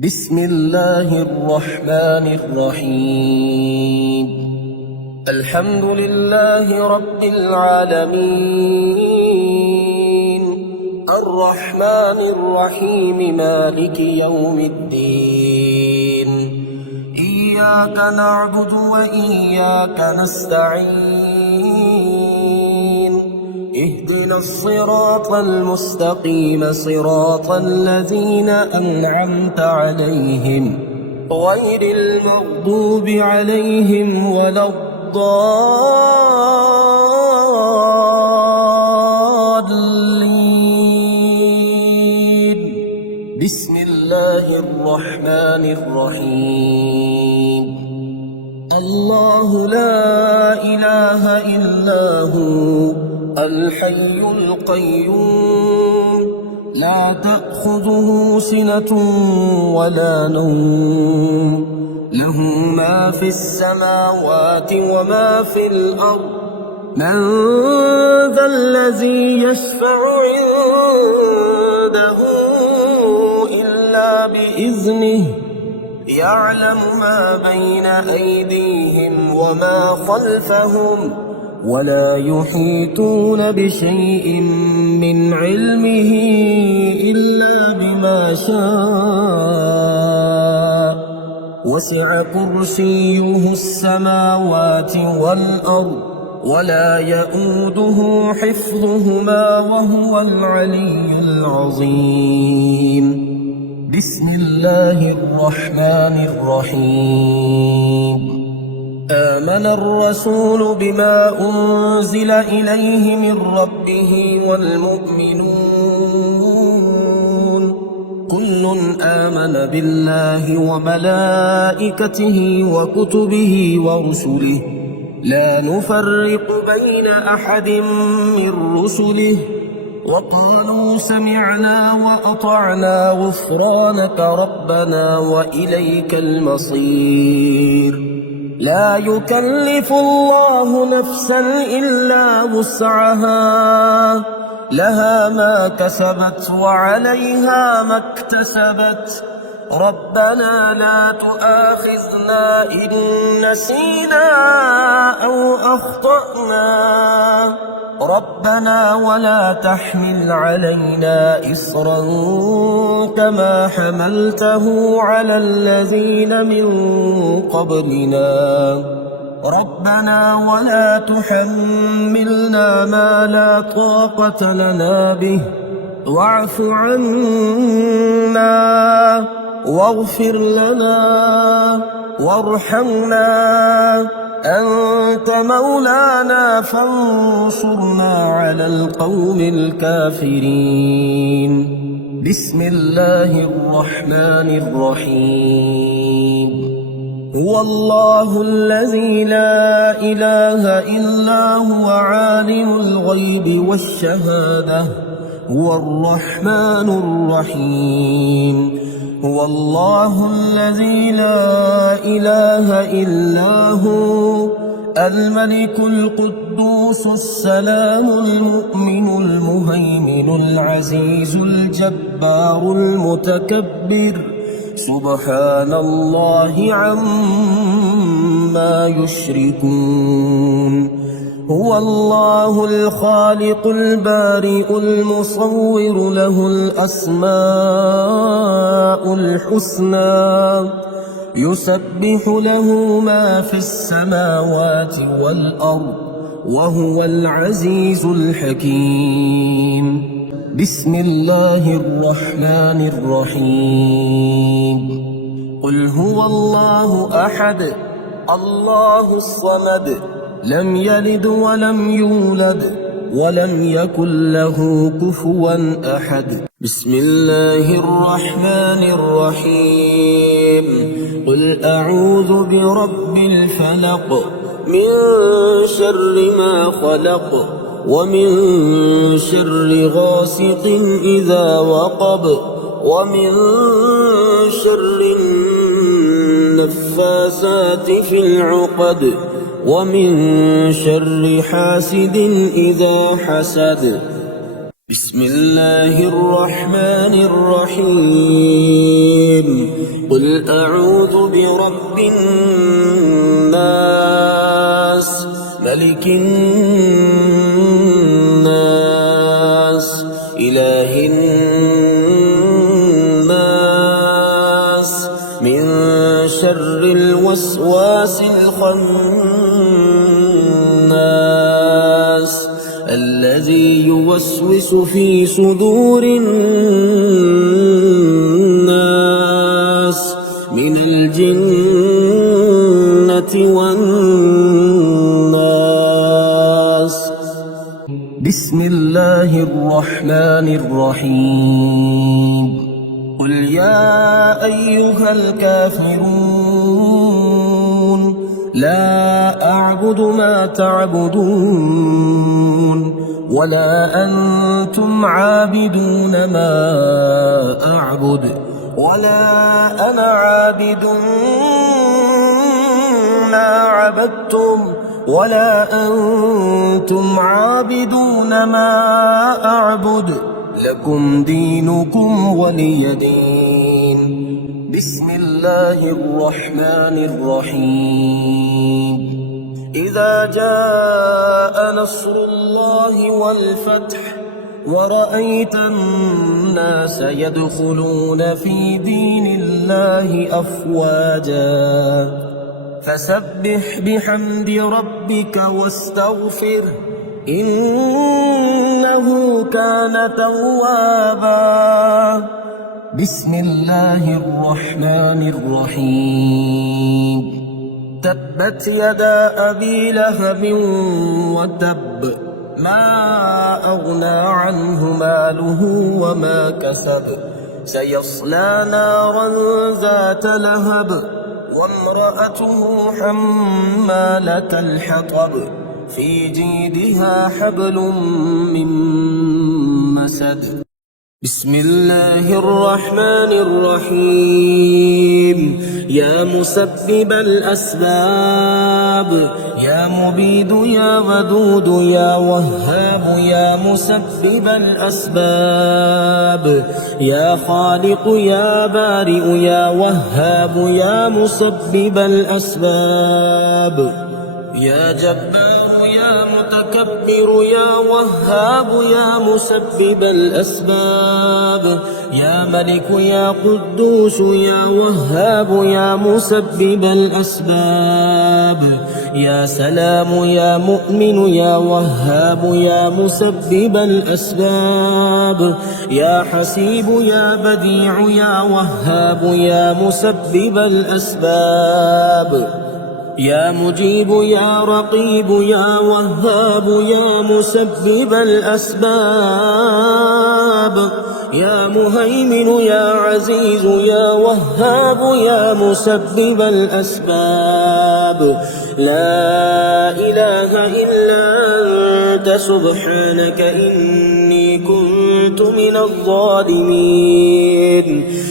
بسم الله الرحمن الرحيم. الحمد لله رب العالمين، الرحمن الرحيم، مالك يوم الدين. إياك نعبد وإياك نستعين، اهدنا الصراط المستقيم، صراط الذين أنعمت عليهم غير المغضوب عليهم ولا الضالين. بسم الله الرحمن الرحيم. الله لا إله إلا هو الحي القيوم، لا تأخذه سنة ولا نوم، له ما في السماوات وما في الأرض. من ذا الذي يشفع عنده إلا بإذنه، يعلم ما بين أيديهم وما خلفهم، ولا يحيطون بشيء من علمه إلا بما شاء. وسع كرسيه السماوات والأرض، ولا يئوده حفظهما، وهو العلي العظيم. بسم الله الرحمن الرحيم. آمن الرسول بما أنزل إليه من ربه والمؤمنون، كل آمن بالله وملائكته وكتبه ورسله، لا نفرق بين أحد من رسله، وقالوا سمعنا وأطعنا غفرانك ربنا وإليك المصير. لا يكلف الله نفسا إلا وسعها، لها ما كسبت وعليها ما اكتسبت. ربنا لا تؤاخذنا إن نسينا أو أخطأنا، ربنا ولا تحمل علينا إصرا كما حملته على الذين من قبلنا، ربنا ولا تحملنا ما لا طاقة لنا به، واعف عنا واغفر لنا وارحمنا، أنت مولانا فانصرنا على القوم الكافرين. بسم الله الرحمن الرحيم. هو الله الذي لا إله إلا هو عالم الغيب والشهادة، هو الرحمن الرحيم. هو الله الذي لا إله إلا هو الملك القدوس السلام المؤمن المهيمن العزيز الجبار المتكبر، سبحان الله عما يشركون. هو الله الخالق البارئ المصور، له الأسماء الحسنى، يسبح له ما في السماوات والأرض، وهو العزيز الحكيم. بسم الله الرحمن الرحيم. قل هو الله أحد، الله الصمد، لم يلد ولم يولد ولم يكن له كفوا أحد. بسم الله الرحمن الرحيم. قل أعوذ برب الفلق، من شر ما خلق، ومن شر غاسق إذا وقب، ومن شر النفاثات في العقد، ومن شر حاسد إذا حسد. بسم الله الرحمن الرحيم قل أعوذ برب الناس ملك الناس إله الناس من شر الوسواس الخناس الذي يوسوس في صدور الناس من الجنة والناس. بسم الله الرحمن الرحيم قل يا أيها الكافرون لا أعبد ما تعبدون ولا أنتم عابدون ما أعبد ولا أنا عابد ما عبدتم ولا أنتم عابدون ما أعبد لكم دينكم ولي دين. بسم الله الرحمن الرحيم إذا جاء نصر الله والفتح ورأيت الناس يدخلون في دين الله أفواجا فسبح بحمد ربك واستغفره إنه كان توابا. بسم الله الرحمن الرحيم تبت يدا أبي لهب وتب ما أغنى عنه ماله وما كسب سيصلى نارا ذات لهب وامرأته حمالة الحطب في جيدها حبل من مسد. بسم الله الرحمن الرحيم يا مسبب الأسباب يا مبيد يا ودود يا وهاب يا مسبب الأسباب يا خالق يا بارئ يا وهاب يا مسبب الأسباب يا جبار يا متكبر يا وهاب يا مسبب الأسباب يا ملك يا قدوس يا وهاب يا مسبب الأسباب يا سلام يا مؤمن يا وهاب يا مسبب الأسباب يا حسيب يا بديع يا وهاب يا مسبب الأسباب يا مجيب يا رقيب يا وهاب يا مسبب الأسباب يا مهيمن يا عزيز يا وهاب يا مسبب الأسباب لا إله إلا أنت سبحانك إني كنت من الظالمين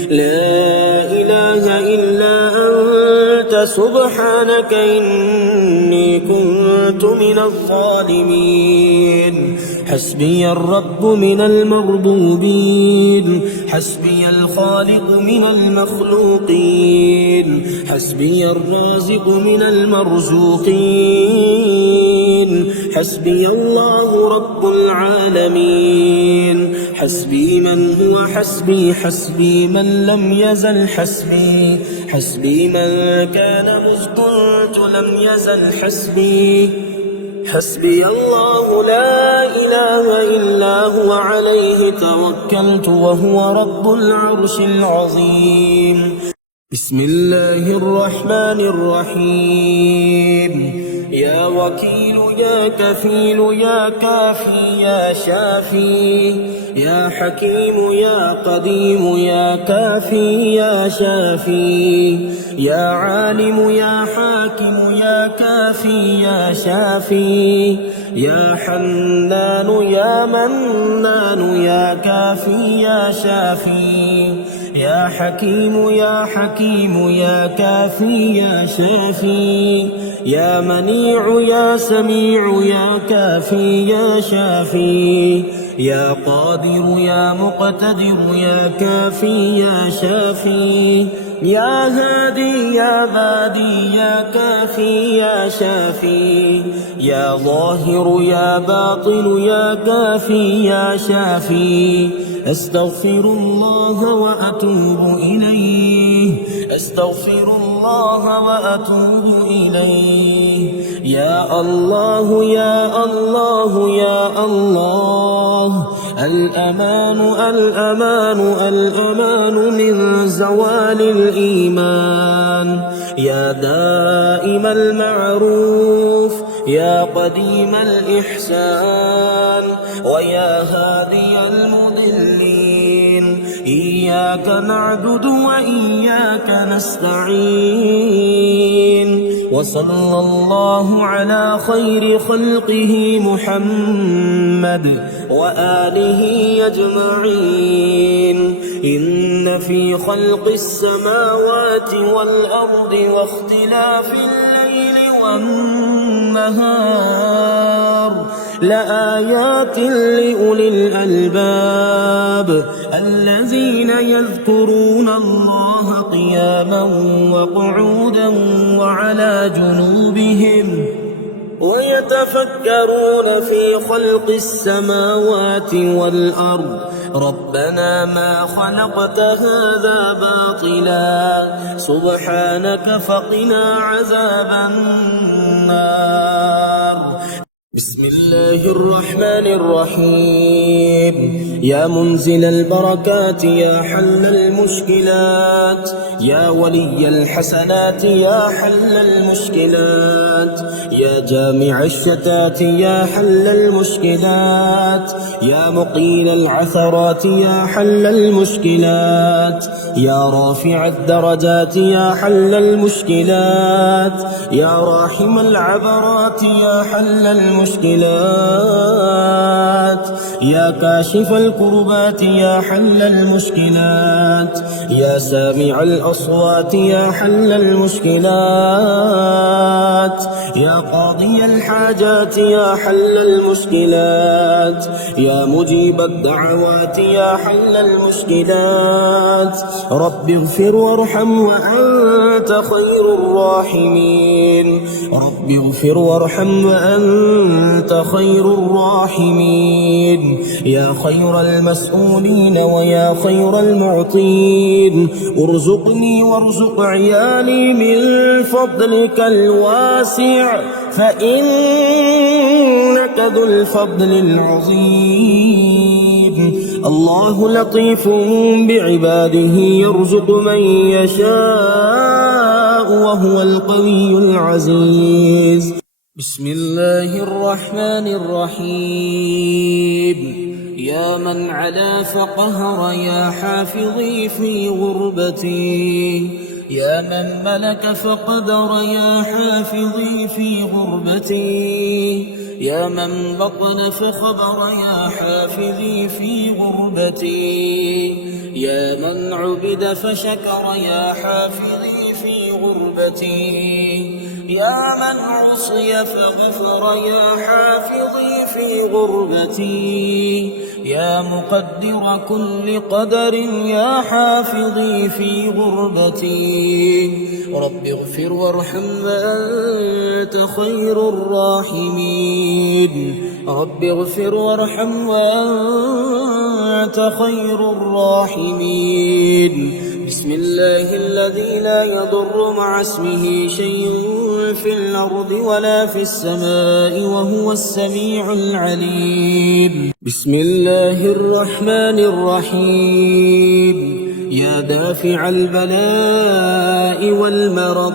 لا إله إلا أنت سبحانك إني كنت من الظالمين حسبي الرب من المربوبين حسبي الخالق من المخلوقين حسبي الرازق من المرزوقين حسبي الله رب العالمين حسبي من هو حسبي حسبي من لم يزل حسبي حسبي من كان مذ كنت لم يزل حسبي حسبي الله لا إله إلا هو عليه توكلت وهو رب العرش العظيم. بسم الله الرحمن الرحيم يا وكيل يا كفيل يا كافي يا شافي يا حكيم يا قديم يا كافي يا شافي يا عالم يا حاكم يا كافي يا شافي يا حنان يا منان يا كافي يا شافي يا حكيم يا حكيم يا كافي يا شافي يا منيع يا سميع يا كافي يا شافي يا قادر يا مقتدر يا كافي يا شافي يا هادي يا بادي يا كافي يا شافي يا ظاهر يا باطل يا كافي يا شافي أستغفر الله وأتوب إليه أستغفر الله وأتوب إليه يا الله يا الله يا الله الأمان الأمان الأمان من زوال الإيمان يا دائم المعروف يا قديم الإحسان ويا هادي المضلين إياك نعبد وإياك نستعين وصلى الله على خير خلقه محمد وآله أجمعين إن في خلق السماوات والأرض واختلاف الليل والنهار لآيات لأولي الألباب الذين يذكرون الله قياما وقعودا وعلى جنوبهم ويتفكرون في خلق السماوات والأرض ربنا ما خلقت هذا باطلا سبحانك فقنا عذاب النار بسم الله الرحمن الرحيم يا منزل البركات يا حل المشكلات يا ولي الحسنات يا حل المشكلات يا جامع الشتات يا حل المشكلات يا مقيل العثرات يا حل المشكلات يا رافع الدرجات يا حل المشكلات يا راحم العبرات يا حل المشكلات يا كاشف الكربات يا حل المشكلات يا سامع الأصوات يا حل المشكلات يا قاضي الحاجات يا حل المشكلات يا مجيب الدعوات يا حل المشكلات رب اغفر وارحم وأنت خير الراحمين رب اغفر وارحم وأنت خير الراحمين يا خير المسؤولين ويا خير المعطين ارزقني وارزق عيالي من فضلك الواسع فإنك ذو الفضل العظيم الله لطيف بعباده يرزق من يشاء وهو القوي العزيز بسم الله الرحمن الرحيم يا من علا فقهر يا حافظي في غربتي يا من ملك فقدر يا حافظي في غربتي يا من بطن فخبر يا حافظي في غربتي يا من عبد فشكر يا حافظي في غربتي يا من عصي فغفر يا حافظي في غربتي يا مقدر كل قدر يا حافظي في غربتي رب اغفر وارحم وأنت خير الراحمين رب اغفر وارحم وأنت خير الراحمين بسم الله الذي لا يضر مع اسمه شيء في الأرض ولا في السماء وهو السميع العليم بسم الله الرحمن الرحيم يا دافع البلاء والمرض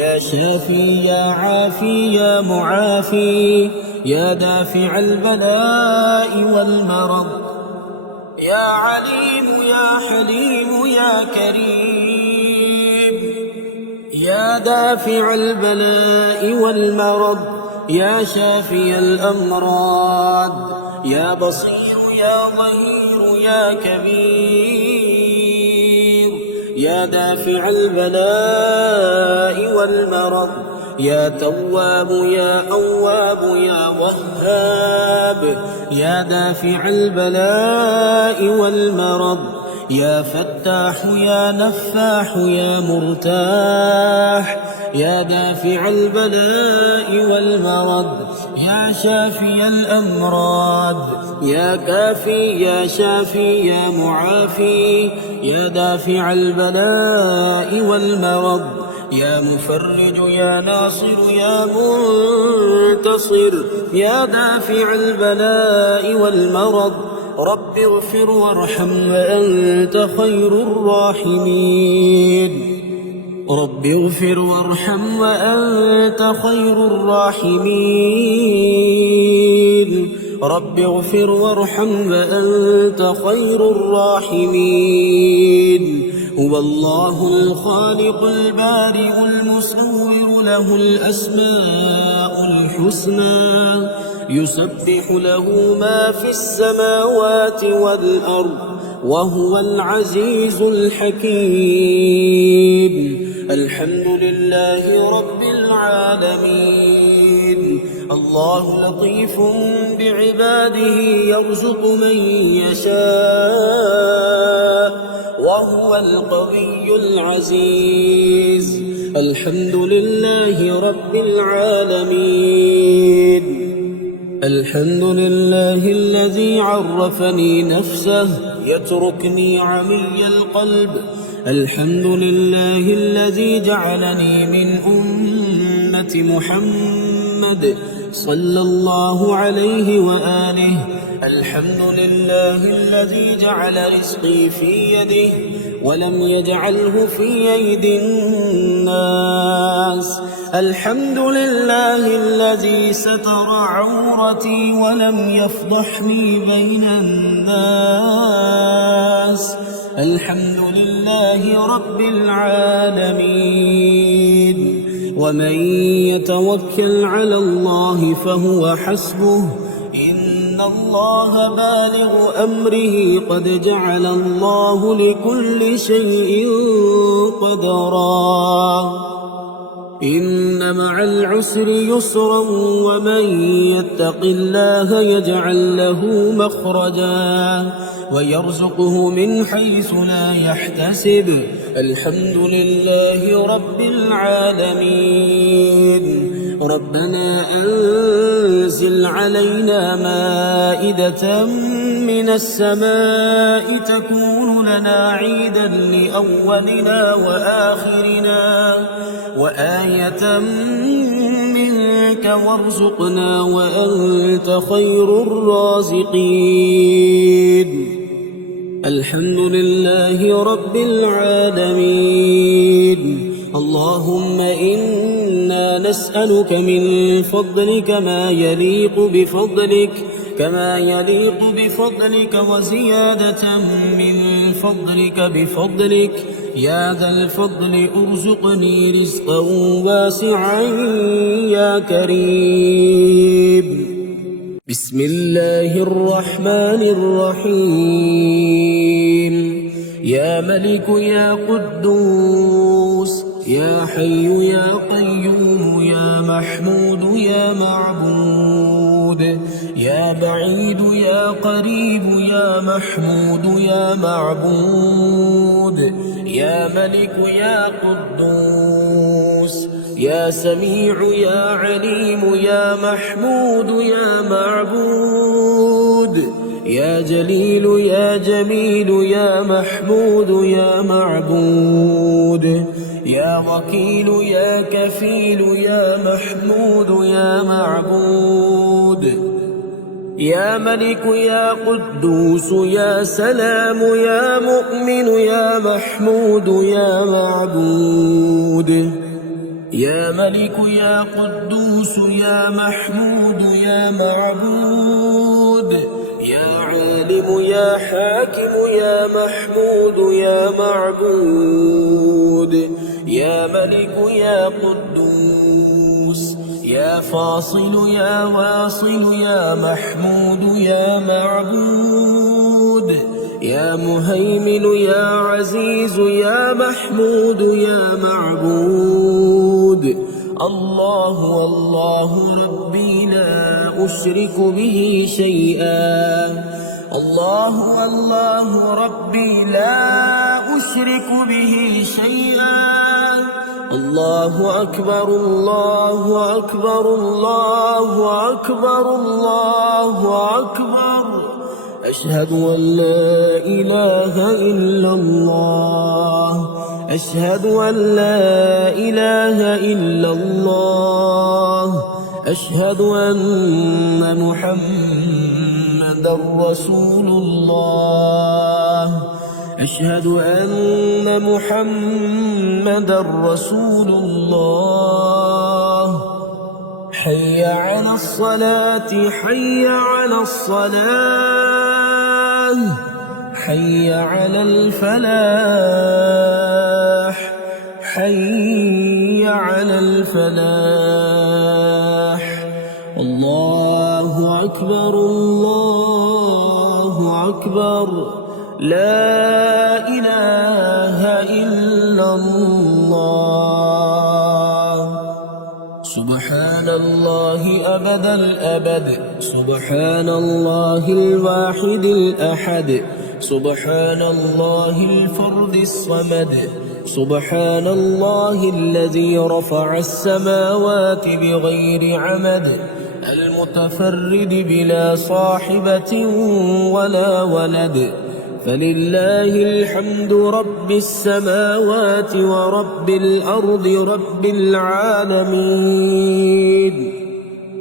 يا شافي يا عافي يا معافي يا دافع البلاء والمرض يا عليم يا حليم يا كريم يا دافع البلاء والمرض يا شافي الأمراض يا بصير يا ظهير يا كبير يا دافع البلاء والمرض يا تواب يا أواب يا وهاب، يا دافع البلاء والمرض، يا فتاح يا نفاح يا مرتاح، يا دافع البلاء والمرض، يا شافي الأمراض، يا كافي يا شافي يا معافي، يا دافع البلاء والمرض، يا مفرج يا ناصر يا منتصر، يا دافع البلاء والمرض، رب اغفر وارحم وأنت خير الراحمين. رب اغفر وارحم وأنت خير الراحمين. رب اغفر وارحم وأنت خير الراحمين. هو الله الخالق البارئ المصور، له الأسماء الحسنى، يسبح له ما في السماوات والأرض، وهو العزيز الحكيم. الحمد لله رب العالمين. الله لطيف بعباده يرزق من يشاء، وهو القوي العزيز. الحمد لله رب العالمين. الحمد لله الذي عرفني نفسه يتركني عمي القلب. الحمد لله الذي جعلني من أمة محمد صلى الله عليه وآله. الحمد لله الذي جعل رزقي في يده ولم يجعله في أيدي الناس. الحمد لله الذي ستر عورتي ولم يفضحني بين الناس. الحمد لله رب العالمين. ومن يتوكل على الله فهو حسبه، إن الله بالغ أمره، قد جعل الله لكل شيء قدرا. إن مع العسر يسرا، ومن يتق الله يجعل له مخرجا ويرزقه من حيث لا يحتسب. الحمد لله رب العالمين. ربنا أنزل علينا مائدة من السماء تكون لنا عيدا لأولنا وآخرنا وآية منك، وارزقنا وأنت خير الرازقين. الحمد لله رب العالمين. اللهم إنا نسألك من فضلك ما يليق بفضلك وزيادة من فضلك بفضلك. يا ذا الفضل ارزقني رزقا واسعا يا كريم. بسم الله الرحمن الرحيم. يا ملك يا قدوس يا حي يا قيوم يا محمود يا معبود، يا بعيد يا قريب يا محمود يا معبود، يا ملك يا قدوس يا سميع يا عليم يا محمود يا معبود، يا جليل يا جميل يا محمود يا معبود، يا وكيل يا كفيل يا محمود يا معبود، يا ملك يا قدوس يا سلام يا مؤمن يا محمود يا معبود، يا ملك يا قدوس يا محمود يا معبود، يا عالم يا حاكم يا محمود يا معبود، يا ملك يا قدوس يا فاصل يا واصل يا محمود يا معبود، يا مهيمن يا عزيز يا محمود يا معبود. الله والله ربي لا أشرك به شيئا الله والله ربي لا أشرك به شيئا الله أكبر الله أكبر الله أكبر الله أكبر أشهد أن لا إله إلا الله أشهد أن لا إله إلا الله أشهد أن محمدا رسول الله أشهد أن محمدا رسول الله حي على الصلاة حي على الصلاة حي على الفلاح حي على الفلاح الله أكبر الله أكبر لا إله إلا الله سبحان الله أبد الأبد سبحان الله الواحد الأحد سبحان الله الفرد الصمد سبحان الله الذي رفع السماوات بغير عمد المتفرد بلا صاحبة ولا ولد فلله الحمد رب السماوات ورب الأرض رب العالمين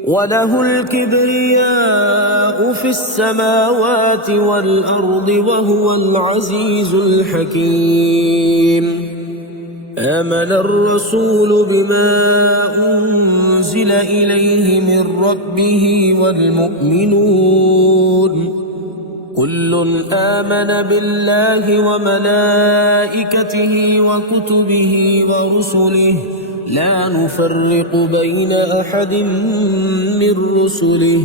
وله الكبرياء في السماوات والأرض وهو العزيز الحكيم آمن الرسول بما أنزل إليه من ربه والمؤمنون كل آمن بالله وملائكته وكتبه ورسله لا نفرق بين أحد من رسله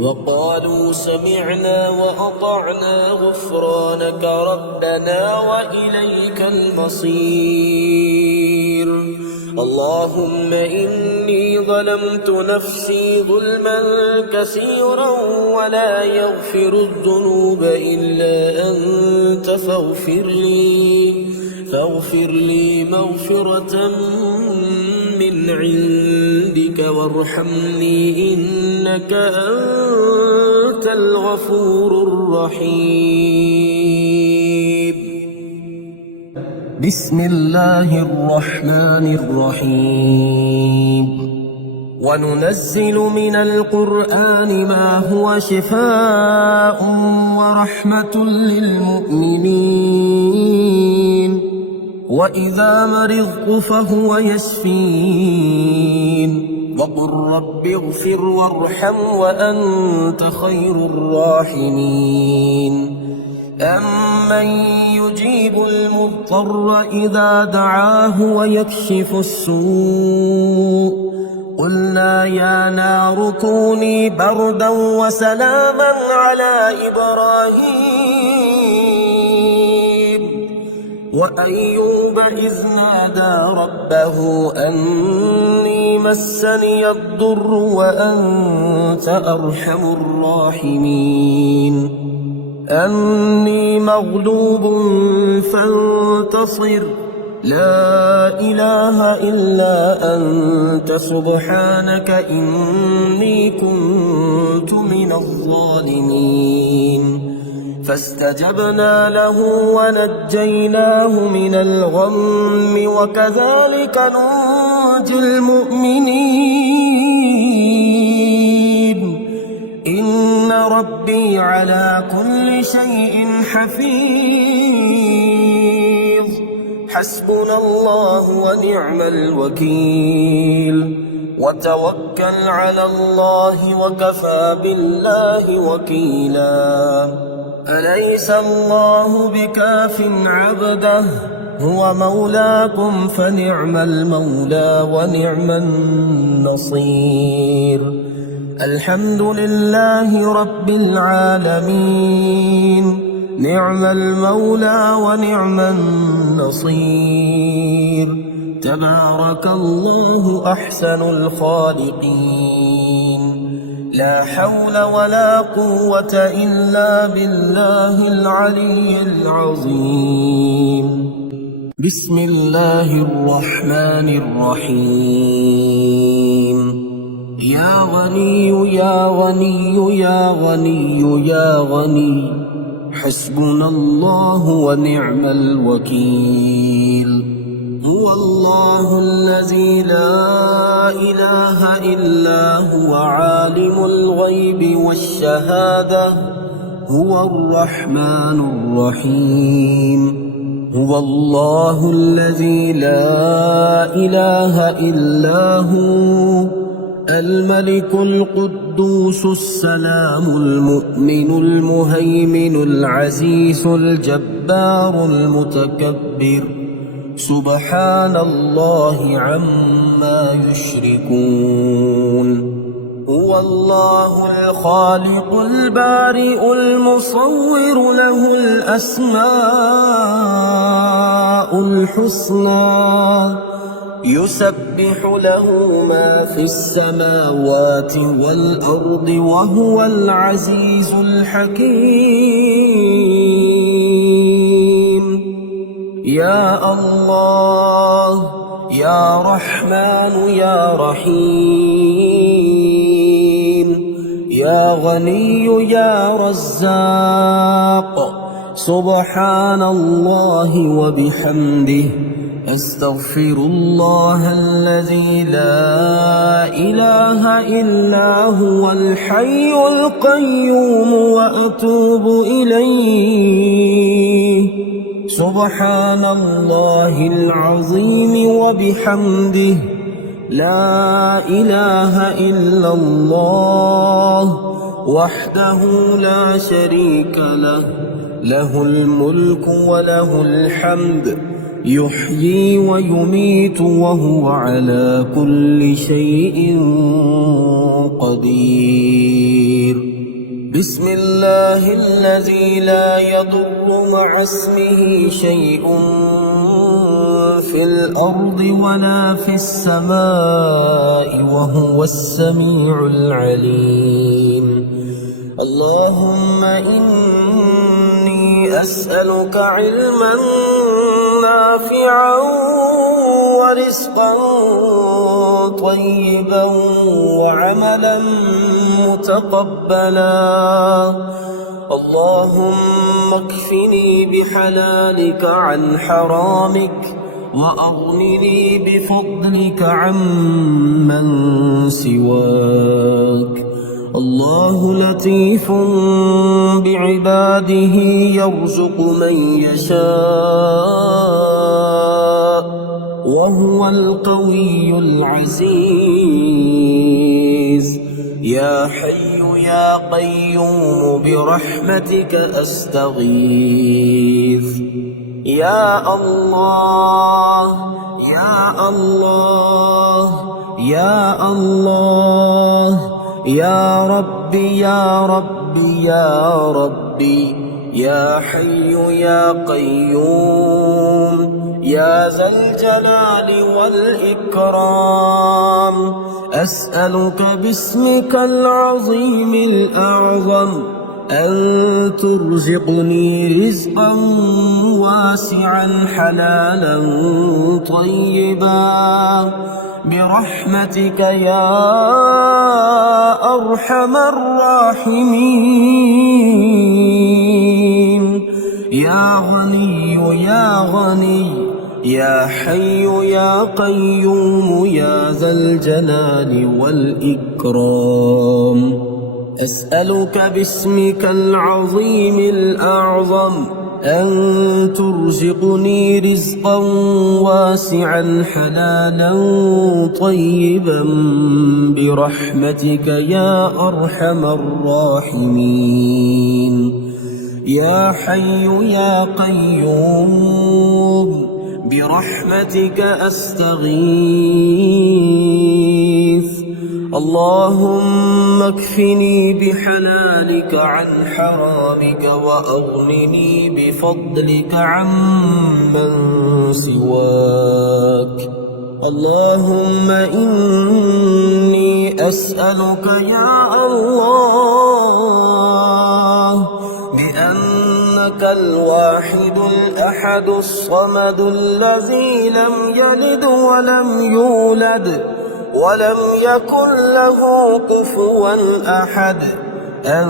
وقالوا سمعنا وأطعنا غفرانك ربنا وإليك المصير اللهم إني ظلمت نفسي ظلما كثيرا ولا يغفر الذنوب إلا أنت فاغفر لي مغفرة من عندك وارحمني إنك أنت الغفور الرحيم بسم الله الرحمن الرحيم وننزل من القرآن ما هو شفاء ورحمة للمؤمنين وإذا مرضت فهو يشفين وقل رب اغفر وارحم وأنت خير الراحمين أمن يجيب المضطر إذا دعاه ويكشف السوء قلنا يا نار كوني بردا وسلاما على إبراهيم وأيوب إذ نادى ربه أني مسني الضر وأنت أرحم الراحمين أني مغلوب فانتصر لا إله إلا أنت سبحانك إني كنت من الظالمين فاستجبنا له ونجيناه من الغم وكذلك ننجي المؤمنين إن ربي على كل شيء حفيظ حسبنا الله ونعم الوكيل وتوكل على الله وكفى بالله وكيلا أليس الله بكاف عبده هو مولاكم فنعم المولى ونعم النصير الحمد لله رب العالمين نعم المولى ونعم النصير تبارك الله أحسن الخالقين. لا حول ولا قوة إلا بالله العلي العظيم. بسم الله الرحمن الرحيم. يا غني يا غني يا غني يا غني، حسبنا الله ونعم الوكيل. هو الله الذي لا إله إلا هو عالم الغيب والشهادة، هو الرحمن الرحيم. هو الله الذي لا إله إلا هو الملك القدوس السلام المؤمن المهيمن العزيز الجبار المتكبر، سبحان الله عما يشركون. هو الله الخالق البارئ المصور، له الأسماء الحسنى، يسبح له ما في السماوات والأرض، وهو العزيز الحكيم. يا الله يا رحمن يا رحيم، يا غني يا رزاق، سبحان الله وبحمده، أستغفر الله الذي لا إله إلا هو الحي القيوم وأتوب إليه. سبحان الله العظيم وبحمده، لا إله إلا الله وحده لا شريك له، له الملك وله الحمد، يحيي ويميت وهو على كل شيء قدير. بسم الله الذي لا يضر مع اسمه شيء في الأرض ولا في السماء، وهو السميع العليم. اللهم إني أسألك علما نافعا ورزقا طيبا وعملا متقبلا. اللهم اكفني بحلالك عن حرامك، وأغنني بفضلك عمن سواك. الله لطيف بعباده يرزق من يشاء، وهو القوي العزيز. يا حي يا قيوم برحمتك أستغيث. يا الله يا الله يا الله، يا ربي يا ربي يا ربي، يا حي يا قيوم يا ذا الجلال والإكرام، أسألك باسمك العظيم الأعظم أن ترزقني رزقا واسعا حلالا طيبا برحمتك يا أرحم الراحمين. يا غني يا غني يا حي يا قيوم يا ذا الجلال والإكرام، أسألك باسمك العظيم الأعظم أن ترزقني رزقا واسعا حلالا طيبا برحمتك يا أرحم الراحمين. يا حي يا قيوم برحمتك أستغيث. اللهم اكفني بحلالك عن حرامك، وأغنني بفضلك عمن سواك. اللهم إني أسألك يا الله بأنك الواحد الأحد الصمد الذي لم يلد ولم يولد ولم يكن له كفوا أحد أن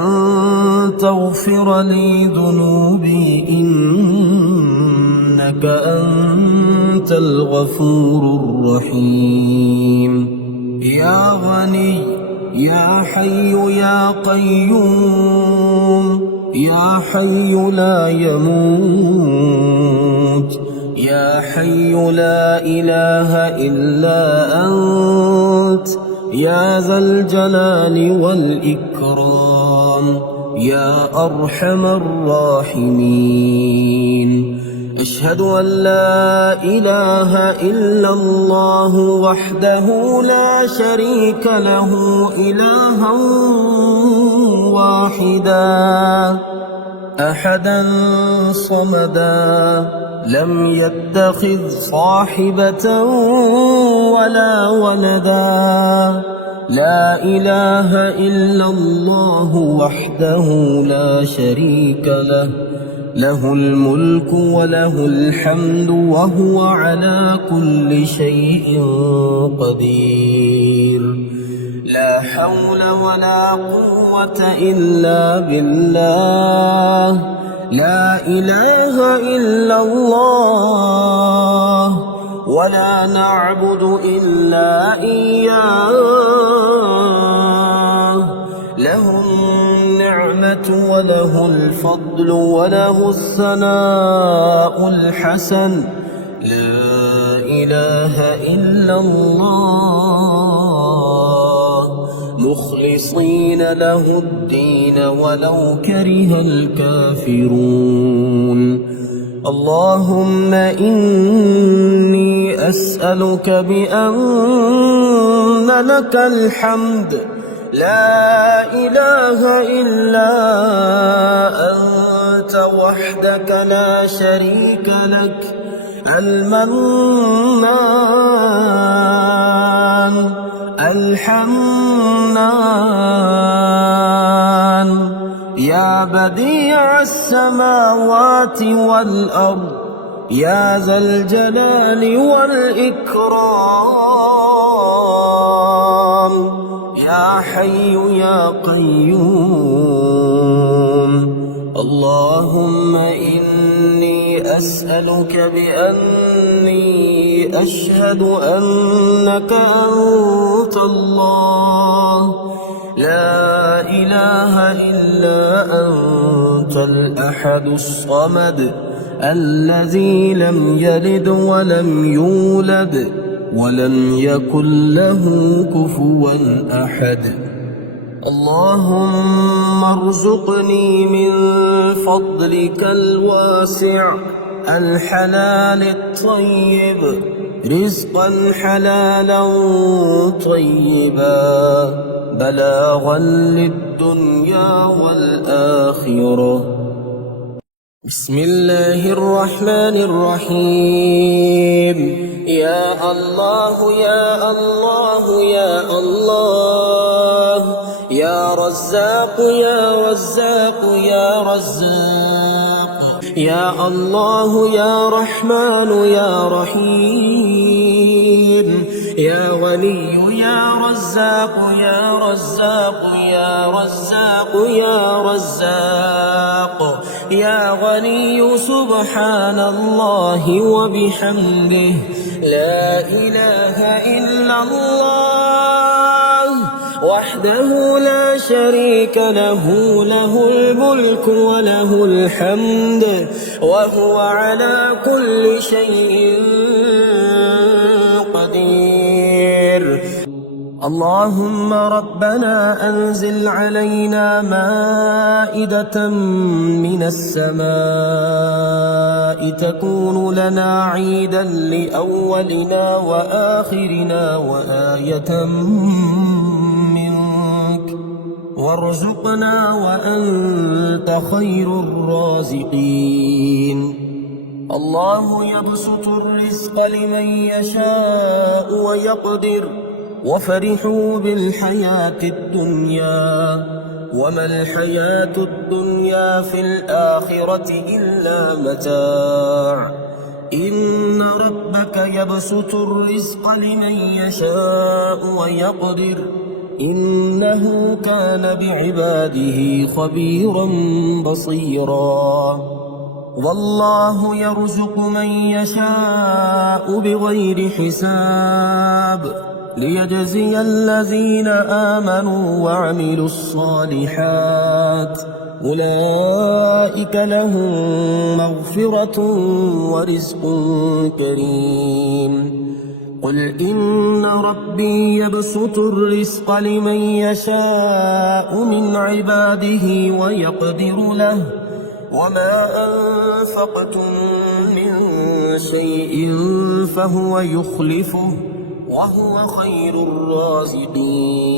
تغفر لي ذنوبي إنك أنت الغفور الرحيم. يا غني يا حي يا قيوم يا حي لا يموت يا حي لا إله إلا أنت يا ذا الجلال والإكرام يا أرحم الراحمين. أشهد أن لا إله إلا الله وحده لا شريك له إلها واحدا أحدا صمدا لم يتخذ صاحبة ولا ولدا لا إله إلا الله وحده لا شريك له له الملك وله الحمد وهو على كل شيء قدير. لا حول ولا قوة إلا بالله لا إله إلا الله ولا نعبد إلا إياه له النعمة وله الفضل وله الثناء الحسن لا إله إلا الله مخلصين له الدين ولو كره الكافرون. اللهم إني أسألك بأن لك الحمد لا إله إلا أنت وحدك لا شريك لك المنان الحنان يا بديع السماوات والأرض يا ذا الجلال والإكرام يا حي يا قيوم. اللهم إني أسألك بأني أشهد أنك أنت الله لا إله إلا أنت الأحد الصمد الذي لم يلد ولم يولد ولم يكن له كفوا أحد. اللهم ارزقني من فضلك الواسع الحلال الطيب رزقا حلالا طيبا بلاغا للدنيا والآخرة. بسم الله الرحمن الرحيم. يا الله يا الله يا الله يا رزاق يا رزاق يا رزاق يا الله يا رحمن يا رحيم يا غني يا رزاق يا رزاق يا رزاق يا رزاق يا غني سبحان الله وبحمده لا إله إلا الله وحده لا شريك له له الملك وله الحمد وهو على كل شيء قدير. اللهم ربنا أنزل علينا مائدة من السماء تكون لنا عيدا لأولنا وآخرنا وآية منك وارزقنا وأنت خير الرازقين. الله يبسط الرزق لمن يشاء ويقدر وفرحوا بالحياة الدنيا وما الحياة الدنيا في الآخرة إلا متاع إن ربك يبسط الرزق لمن يشاء ويقدر إنه كان بعباده خبيرا بصيرا والله يرزق من يشاء بغير حساب ليجزي الذين آمنوا وعملوا الصالحات أولئك لهم مغفرة ورزق كريم قل إن ربي يبسط الرزق لمن يشاء من عباده ويقدر له وما أنفقتم من شيء فهو يخلفه وهو خير الرازقين